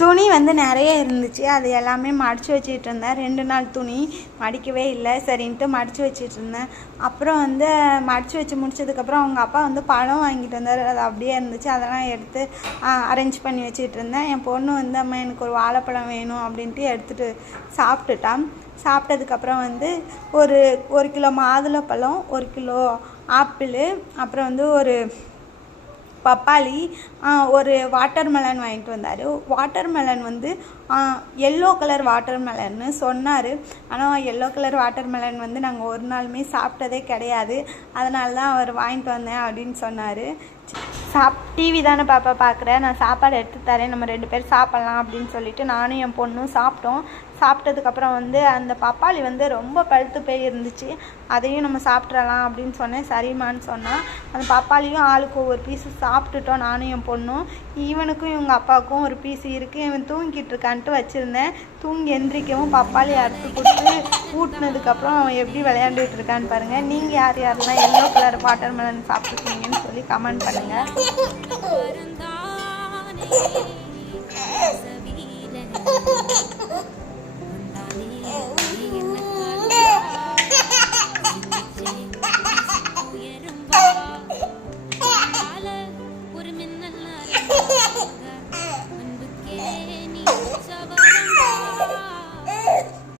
துணி வந்து நிறைய இருந்துச்சு. அது எல்லாமே மடித்து வச்சுட்டு இருந்தேன். 2 நாள் துணி மடிக்கவே இல்லை. சரின்ட்டு மடித்து வச்சுட்டு இருந்தேன். அப்புறம் வந்து மடித்து வச்சு முடிச்சதுக்கப்புறம் அவங்க அப்பா வந்து பழம் வாங்கிட்டு வந்தார். அது அப்படியே இருந்துச்சு. அதெல்லாம் எடுத்து அரேஞ்ச் பண்ணி வச்சுட்டு இருந்தேன். என் பொண்ணு வந்து அம்மா எனக்கு ஒரு வாழைப்பழம் வேணும் அப்படின்ட்டு எடுத்துகிட்டு சாப்பிட்டுட்டான். சாப்பிட்டதுக்கப்புறம் வந்து ஒரு கிலோ மாதுளப்பழம், 1 கிலோ ஆப்பிள், அப்புறம் வந்து ஒரு பப்பாளி, ஒரு வாட்டர்மெலன் வாங்கிட்டு வந்தார். வாட்டர்மெலன் வந்து எல்லோ கலர் வாட்டர்மெலன்னு சொன்னார். ஆனால் எல்லோ கலர் வாட்டர்மெலன் வந்து நாங்கள் ஒரு நாளுமே சாப்பிட்டதே கிடையாது. அதனால தான் அவர் வாங்கிட்டு வந்தேன் அப்படின்னு சொன்னார். டிவி தானே பாப்பா பார்க்குறேன், நான் சாப்பாடு எடுத்து தரேன், நம்ம 2 பேர் சாப்பிட்லாம் அப்படின்னு சொல்லிட்டு நானும் என் பொண்ணும் சாப்பிட்டோம். சாப்பிட்டதுக்கப்புறம் வந்து அந்த பப்பாளி வந்து ரொம்ப பழுத்து போய் இருந்துச்சு. அதையும் நம்ம சாப்பிட்றலாம் அப்படின்னு சொன்னேன். சரிம்மான்னு சொன்னால் அந்த பப்பாளியும் ஆளுக்கு ஒவ்வொரு பீஸு சாப்பிட்டுட்டோம், நானும் என் பொண்ணும். இவனுக்கும் இவங்க அப்பாவுக்கும் ஒரு பீஸு இருக்குது. இவன் தூங்கிட்டு இருக்கான்ட்டு வச்சுருந்தேன். தூங்கி எந்திரிக்கவும் பப்பாளி அறுத்து கொடுத்து ஊட்டினதுக்கப்புறம் அவன் எப்படி விளையாண்டுட்டு இருக்கான்னு பாருங்கள். நீங்கள் யாரெல்லாம் எல்லோ கலர் வாட்டர்மெலன் சாப்பிட்ருக்கீங்கன்னு சொல்லி கமெண்ட் பண்ணுங்கள்.